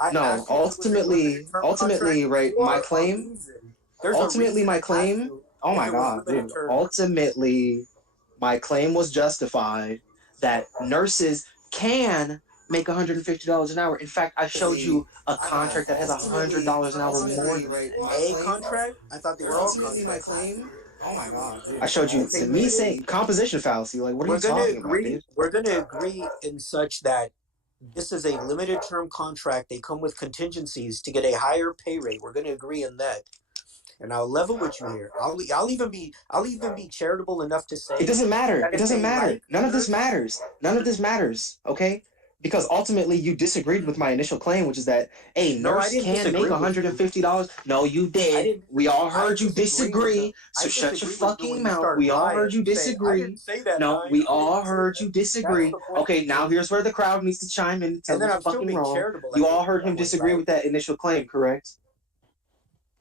I No, asked you if it was a limited ultimately, term ultimately, contract right? My for a claim, reason. There's a ultimately, reason my I asked claim. you Oh if my it was god, limited dude! term. Ultimately, my claim was justified that nurses can make $150 an hour. In fact, I showed See, you a I thought contract that has ultimately, $100 an hour more ultimately, than that. My a claim, contract. I thought they were all ultimately, my contracts. claim. Oh my god, dude! I showed you Okay, the me saying composition fallacy. Like, what are you we're gonna talking about, agree. dude? We're gonna agree in such that this is a limited term contract. They come with contingencies to get a higher pay rate. We're gonna agree on that. And I'll level with you here. I'll even be charitable enough to It say doesn't matter. that It if doesn't they matter. like None of this nurse, matters. None of this matters. Okay? Because ultimately you disagreed with my initial claim, which is that a no, I nurse didn't can make disagree with you. $150. No, you I did. didn't. We all I heard you disagree with disagree. the. So I shut your disagree with you fucking when you mouth. start We all lying heard you and say I didn't disagree. say that. No, Nine. we I all didn't say heard that. you That's disagree. the point Okay, you're now changing. here's where the crowd needs to chime in and tell And me then I'm still fucking being wrong. charitable You at the all end of heard that him way, disagree with right? that initial claim, correct?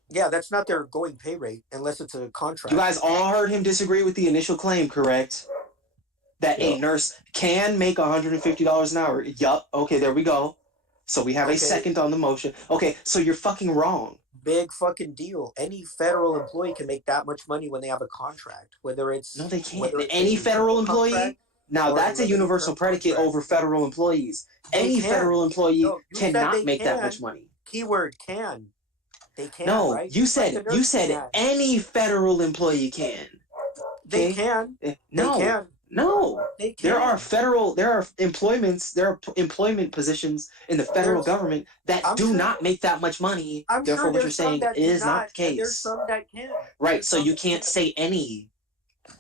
Yeah, that's not their going pay rate unless it's a You contract. guys all heard him disagree with the initial claim, correct? That Yeah. a nurse can make $150 an hour. Yup. Okay, there we go. So we have a Okay, second on the motion. Okay, so you're fucking wrong. big fucking deal. Any federal employee can make that much money when they have a contract, whether No, it's they can't. whether it's Any a simple federal employee? contract Now or a that's a limited universal term predicate contract. over federal employees. They Any can. federal employee No, you said cannot they make that much can. money. Keyword can. They can, No, right? you Just like the said you nurses said can. any federal employee can. They Okay? can. They No, can. no. They There are can. federal, there are employments, there are employment positions in the federal There's government that I'm do sure not make that much money. I'm Therefore, sure what you're there's some saying that do is not not, the and there's case. some that can. Right, There's so some you that can't can. say any,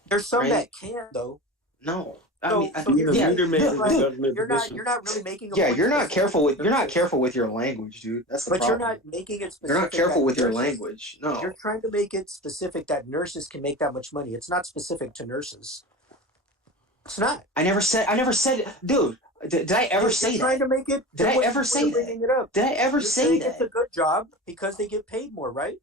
There's some right? that can though. No. I mean, So Being you're a yeah, saying leader made things is a like dude, government you're position. not really making a yeah, point you're not specific careful to with nurses, your language, dude. That's the but you're problem. not making it You're not specific careful that with your nurses. language. You're No. trying to make it specific that nurses can make that much money. It's not specific to nurses. It's not. I never said, dude, did I ever You're say trying that? to make it. Did Then I what's the ever point of say that? bringing it up? Did I ever You're say saying it's a that? good job because they get paid more, right?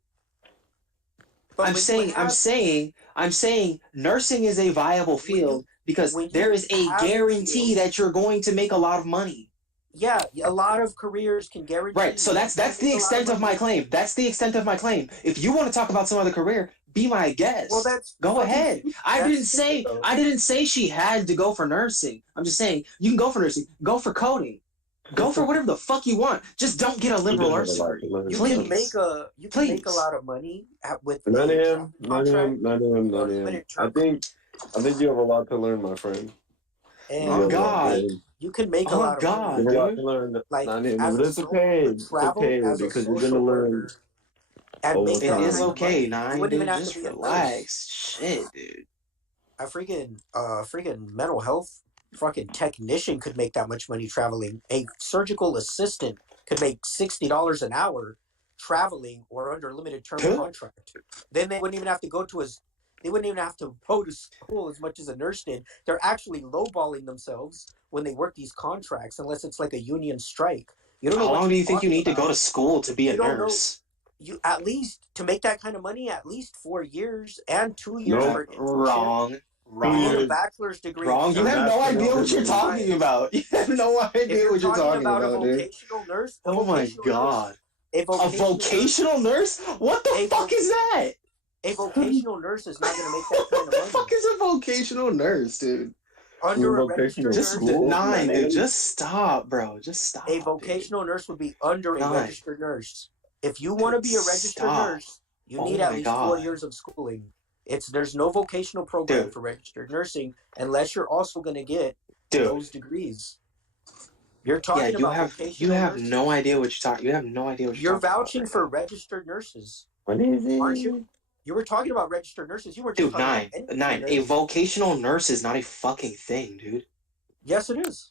But I'm when you saying, I'm have saying, I'm saying nursing is a viable when you field because when there you is a have a guarantee field, that you're going to make a lot of money. yeah, a lot of careers can Right. guarantee So you that you're that's going to the make a lot of extent of my money. claim. That's the extent of my claim. If you want to talk about some other career, be my Well, guest. that's Go fucking ahead. stupid. That's stupid though. I didn't say she had to go for nursing. I'm just saying you can go for nursing. Go for coding. Go for whatever the fuck you want. Just don't get a You liberal do have a arts lot to degree. learn, You bro. can make Please. a Please. lot of money with 9 a a.m., travel 9 contract a.m., 9 a.m., or a 9 a.m. limited term I think you have a lot to learn, my friend. You Oh have and a lot to God. like learn. you can make a Oh lot of money You God, have a lot to dude. learn, like 9 a.m. as But a it's so okay. with It's travel okay as a because you're gonna social learn worker and over make It that is kind time. of okay, money. You nine, wouldn't even dude. have to Just be a nurse. relax. Shit, dude. A freaking mental health fucking technician could make that much money traveling. A surgical assistant could make $60 an hour traveling or under a limited term Huh? contract. Then they wouldn't even have to go to school as much as a nurse did. They're actually lowballing themselves when they work these contracts unless it's like a union strike. You don't know How what long do you're you think you talking need to go about. to school to be a You don't know nurse? you at least to make that kind of money at least 4 years and 2 years for Nope. an internship. Wrong. You need a 2 years. Wrong. bachelor's degree in Wrong. You A have surgery no to idea bachelor's work what you're full degree. talking time. about. You have no If idea you're what you're talking talking about about, dude. Oh my god. a A vocational nurse, vocational nurse? What the a fuck vo- is that? a vocational nurse is not going to make that What kind of the money fuck is a vocational nurse, dude? You're under in a registered vocational nurse. school, Nine, dude. man. Just stop, bro. Just A stop, dude. vocational nurse would be under a Nine, registered nurse. If you want to dude. be a registered Stop. nurse, you Oh need at my least four god, years of schooling. There's no vocational program dude. for registered nursing unless you're also going to get Dude. those degrees. You're Yeah, talking about you vocational have no nurses. idea what you're talking. You have no idea what you're You're talking about vouching right for now, registered nurses, What is aren't you? it? You were talking about registered nurses. You weren't just dude. talking about Nine, any kind of nine. A nurse. vocational nurse is not a fucking thing, dude. Yes, it is.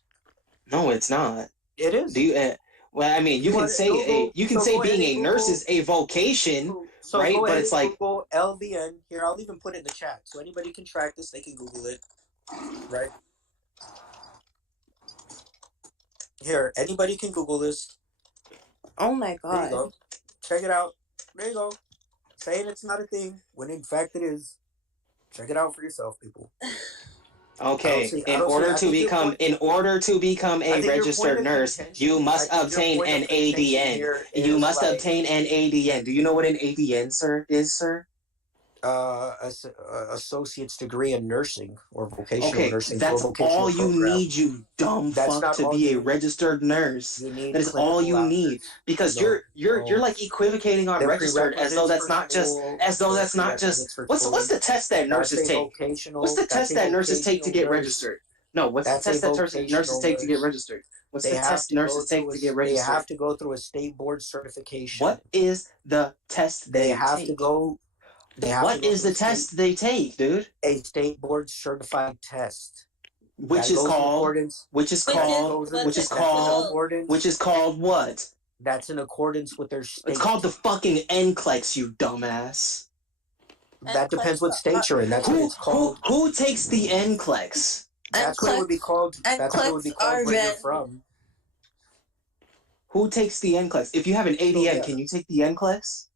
No, it's not. It Do is. you? Well, I mean, If you want to Google, you can so say go ahead being and a nurse Google. is a vocation, So right? go But ahead it's and like, Google LVN. Here, I'll even put it in the chat so anybody can track this. They can Google it. Right here, anybody can Google this. Oh my There you god. go. Check it out. There you go. Saying it's not a thing when in fact it is. Check it out for yourself, people. Okay, I don't see. I think your point. in order to become I a think your point registered of nurse, contention. you I must think your obtain point an of contention ADN. here You is must like obtain an ADN. Do you know what an ADN, sir, is, sir? associate's degree in nursing or vocational Okay, nursing for a that's all vocational you program. need, you dumb That's fuck, not to all be a you need. registered nurse. You That need is all clinical you need. hours. Because No, you're no. like equivocating on The registered prerequisites for school. as though The that's not just prerequisites for what's school. the test that That's nurses a take? What's the That's test a that nurses take to vocational get nurse. registered? No, what's the That's a test that nurses vocational take to get nurse. registered? What's the test nurses take to get They registered? have to go through a state board certification. What is the test They they have to take? go they have to What go is through the test they take, dude? a state board certified test. Which That is goes in called, accordance What's it that's in called? which accordance is called what? that's in accordance with their It's state. called the fucking NCLEX, you dumbass. That depends what state you're in. That's what it's called. Who takes the NCLEX? That's what it would be called. That's what it would be NCLEX called are where you're red. from. Who takes the NCLEX? If you have an ADN, yeah. can you take the NCLEX?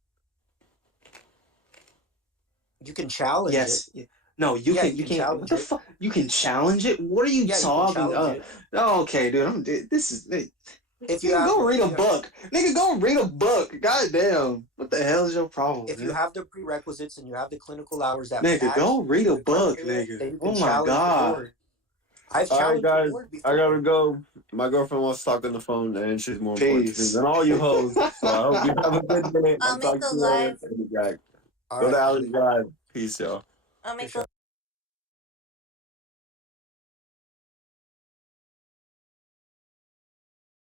You can challenge Yes. it. No, you Yeah, can. you You can can't. What challenge the it. fuck? You can challenge it. What are you Yeah, you can talking? challenge it. Okay, dude. This is. If you Nigga, have go read a if you- book. Nigga, go read a book. Goddamn. What the hell is your problem? if man? you have the prerequisites and you have the clinical hours that Nigga, match go read a the book, criteria, nigga. then you Oh can my challenge the god. board. I've All right, challenged the guys. board before. I gotta go. My girlfriend wants to talk on the phone, and she's more important to me Peace. than all you hoes. So I hope you have a good day. I'll I'll make talk a to you later. live. Go All to right, Alex Ellie. Drive. Peace, y'all. I'll make For a sure.